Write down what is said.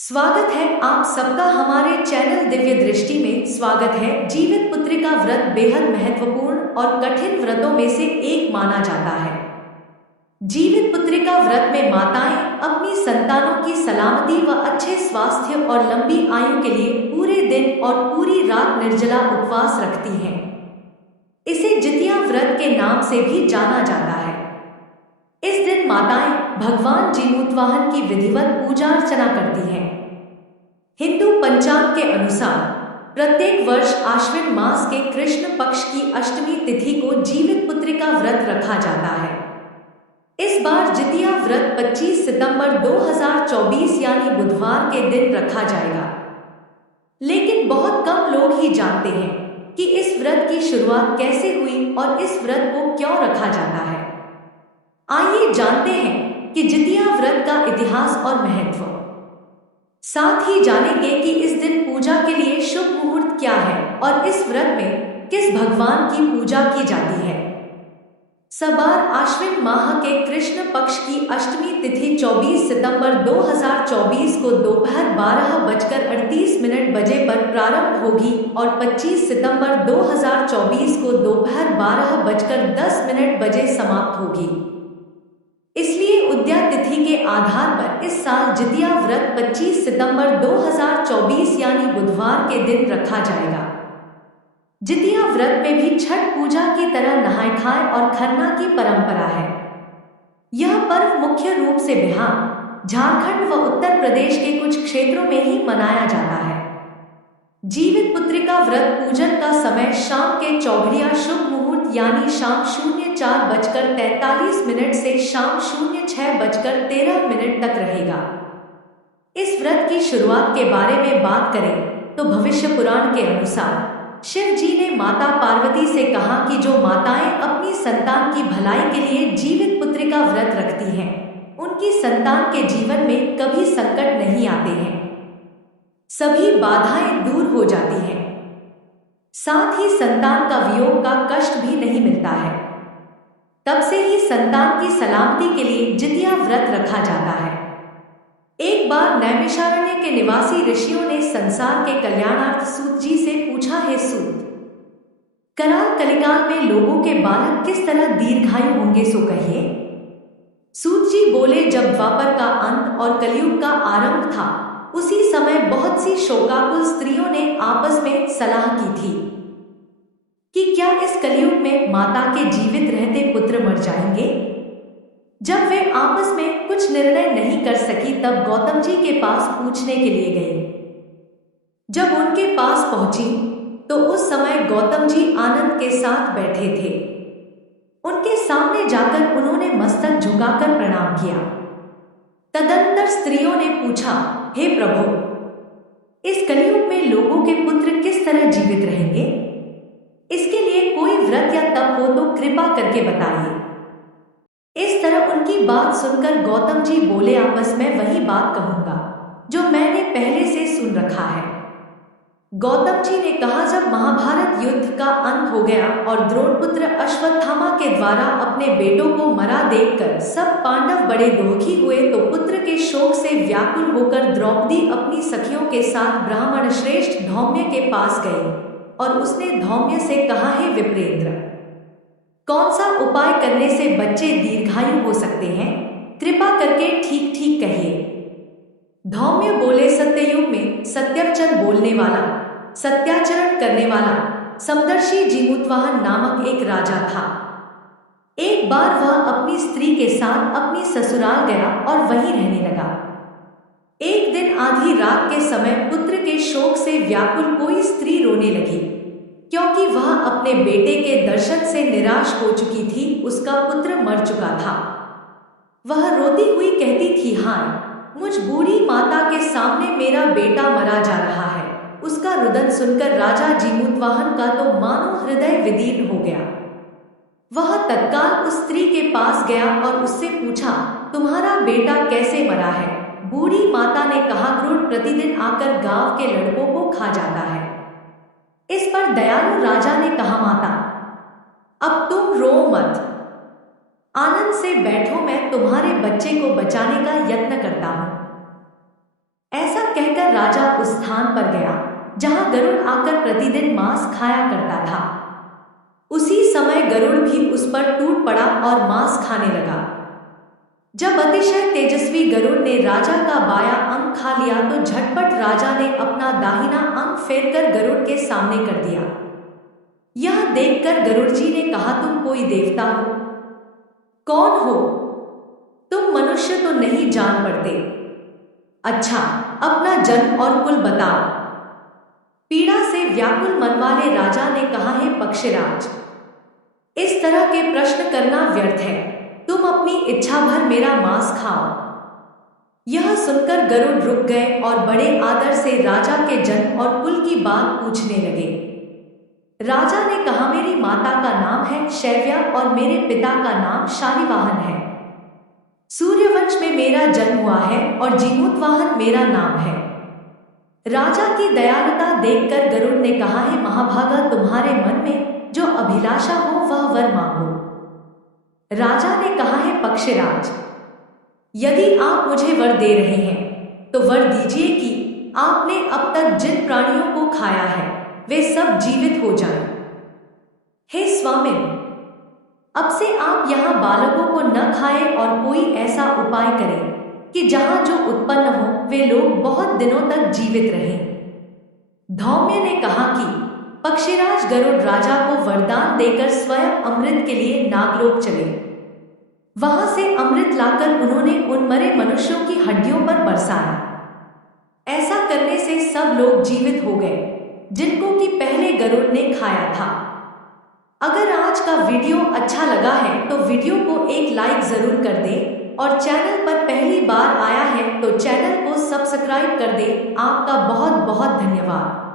स्वागत है आप सबका हमारे चैनल दिव्य दृष्टि में। स्वागत है। जीवित पुत्रिका व्रत बेहद महत्वपूर्ण और कठिन व्रतों में से एक माना जाता है। जीवित पुत्रिका व्रत में माताएं अपनी संतानों की सलामती व अच्छे स्वास्थ्य और लंबी आयु के लिए पूरे दिन और पूरी रात निर्जला उपवास रखती हैं। इसे जितिया व्रत के नाम से भी जाना जाता है। इस दिन माताएं भगवान जीमूतवाहन की विधिवत पूजा अर्चना करती हैं। हिंदू पंचांग के अनुसार प्रत्येक वर्ष आश्विन मास के कृष्ण पक्ष की अष्टमी तिथि को जीवित पुत्रिका व्रत रखा जाता है। इस बार जितिया व्रत 25 सितंबर 2024 यानी बुधवार के दिन रखा जाएगा। लेकिन बहुत कम लोग ही जानते हैं कि इस व्रत की शुरुआत कैसे हुई और इस व्रत को क्यों रखा जाता है। आइए जानते हैं कि जितिया व्रत का इतिहास और महत्व। साथ ही जानेंगे कि इस दिन पूजा के लिए शुभ मुहूर्त क्या है और इस व्रत में किस भगवान की पूजा की जाती है। सबार आश्विन माह के कृष्ण पक्ष की अष्टमी तिथि 24 सितंबर 2024 को दोपहर 12:38 बजे पर प्रारंभ होगी और 25 सितंबर 2024 को दोपहर 12:10 बजे समाप्त होगी। इसलिए उदया तिथि के आधार पर इस साल जितिया व्रत 25 सितंबर 2024 यानी बुधवार के दिन रखा जाएगा। जितिया व्रत में भी छठ पूजा की तरह नहाय खाए और खरना की परंपरा है। यह पर्व मुख्य रूप से बिहार, झारखंड व उत्तर प्रदेश के कुछ क्षेत्रों में ही मनाया जाता है। जीवित पुत्रिका व्रत पूजन का समय शाम के चौघड़िया शुभ मुहूर्त यानी शाम 04:43 से शाम 06:13 तक रहेगा। इस व्रत की शुरुआत के बारे में बात करें तो भविष्य पुराण के अनुसार शिव जी ने माता पार्वती से कहा कि जो माताएं अपनी संतान की भलाई के लिए जीवित पुत्रिका व्रत रखती हैं, उनकी संतान के जीवन में कभी संकट नहीं आते हैं, सभी बाधाएं दूर हो जाती हैं, साथ ही संतान का वियोग का कष्ट भी नहीं मिलता है। तब से ही संतान की सलामती के लिए जितिया व्रत रखा जाता है। एक बार नैमिषारण्य के निवासी ऋषियों ने संसार के कल्याणार्थ सूत जी से पूछा, हे सूत, कराल कलिकाल में लोगों के बालक किस तरह दीर्घायु होंगे सो कहिए। सूत जी बोले, जब द्वापर का अंत और कलयुग का आरंभ था, उसी समय बहुत सी शोकाकुल स्त्रियों ने आपस में सलाह की थी कि क्या इस कलयुग में माता के जीवित रहते पुत्र मर जाएंगे। जब वे आपस में कुछ निर्णय नहीं कर सकी तब गौतम जी के पास पूछने के लिए गई। जब उनके पास पहुंची तो उस समय गौतम जी आनंद के साथ बैठे थे। उनके सामने जाकर उन्होंने मस्तक झुकाकर प्रणाम किया। तदंतर स्त्रियों ने पूछा, हे प्रभु, इस कलयुग में लोगों के पुत्र किस तरह जीवित रहेंगे? इसके लिए कोई व्रत या तप हो तो कृपा करके बताइए। इस तरह उनकी बात सुनकर गौतम जी बोले, आपस में वही बात कहूंगा जो मैंने पहले से सुन रखा है। गौतम जी ने कहा, जब महाभारत युद्ध का अंत हो गया और द्रोणपुत्र अश्वत्थामा के द्वारा अपने बेटों को मरा देखकर सब पांडव बड़े दुखी हुए तो पुत्र के शोक से व्याकुल होकर द्रौपदी अपनी सखियों के साथ ब्राह्मण श्रेष्ठ धौम्य के पास गई और उसने धौम्य से कहा, हे विप्रेंद्र, कौन सा उपाय करने से बच्चे दीर्घायु हो सकते हैं? कृपा करके ठीक ठीक कहिए। धौम्य बोले, सत्ययुग में सत्यवचन बोलने वाला, सत्याचरण करने वाला समदर्शी जीमूतवाहन नामक एक राजा था। एक बार वह अपनी स्त्री के साथ अपनी ससुराल गया और वहीं रहने लगा। एक दिन आधी रात के समय पुत्र के शोक से व्याकुल कोई स्त्री रोने लगी, क्योंकि वह अपने बेटे के दर्शन से निराश हो चुकी थी। उसका पुत्र मर चुका था। वह रोती हुई कहती थी, हाय, मुझ बूढ़ी माता के सामने मेरा बेटा मरा जा रहा है। उसका रुदन सुनकर राजा जीमूतवाहन का तो मानो हृदय विदीर्ण हो गया। वह तत्काल उस स्त्री के पास गया और उससे पूछा, तुम्हारा बेटा कैसे मरा है? बूढ़ी माता ने कहा, क्रूर प्रतिदिन आकर गांव के लड़कों को खा जाता है। इस पर दयालु राजा ने कहा, माता, अब तुम रो मत, आनंद से बैठो, मैं तुम्हारे बच्चे को बचाने का यत्न करता हूं। ऐसा कर राजा उस स्थान पर गया जहां गरुड़ आकर प्रतिदिन मांस खाया करता था। उसी समय गरुड़ भी उस पर टूट पड़ा और मांस खाने लगा। जब अतिशय तेजस्वी गरुड़ ने राजा का बायां अंग खा लिया तो झटपट राजा ने अपना दाहिना अंग फेरकर गरुड़ के सामने कर दिया। यह देखकर गरुड़ जी ने कहा, तुम कोई देवता हो? कौन हो तुम? मनुष्य तो नहीं जान पड़ते। अच्छा, अपना जन्म और कुल बताओ। पीड़ा से व्याकुल मन वाले राजा ने कहा, हे पक्षीराज, इस तरह के प्रश्न करना व्यर्थ है। तुम अपनी इच्छा भर मेरा मांस खाओ। यह सुनकर गरुड़ रुक गए और बड़े आदर से राजा के जन्म और कुल की बात पूछने लगे। राजा ने कहा, मेरी माता का नाम है शैव्या और मेरे पिता का नाम शालिवाहन है। सूर्यवंश में मेरा जन्म हुआ है और जीमूतवाहन मेरा नाम है। राजा की दयालुता देखकर गरुड़ ने कहा, हे महाभागा, तुम्हारे मन में जो अभिलाषा हो वह वर मांगो। राजा ने कहा, है पक्षीराज, यदि आप मुझे वर दे रहे हैं तो वर दीजिए कि आपने अब तक जिन प्राणियों को खाया है वे सब जीवित हो जाएं। हे स्वामिन, अब से आप यहाँ बालकों को न खाएं और कोई ऐसा उपाय करें कि जहाँ जो उत्पन्न हो वे लोग बहुत दिनों तक जीवित रहें। धौम्य ने कहा कि पक्षीराज गरुड़ राजा को वरदान देकर स्वयं अमृत के लिए नागलोक चले। वहां से अमृत लाकर उन्होंने उन मरे मनुष्यों की हड्डियों पर बरसाया। ऐसा करने से सब लोग जीवित हो गए जिनको कि पहले गरुड़ ने खाया था। अगर आज का वीडियो अच्छा लगा है तो वीडियो को एक लाइक जरूर कर दें और चैनल पर पहली बार आया है तो चैनल को सब्सक्राइब कर दें। आपका बहुत बहुत धन्यवाद।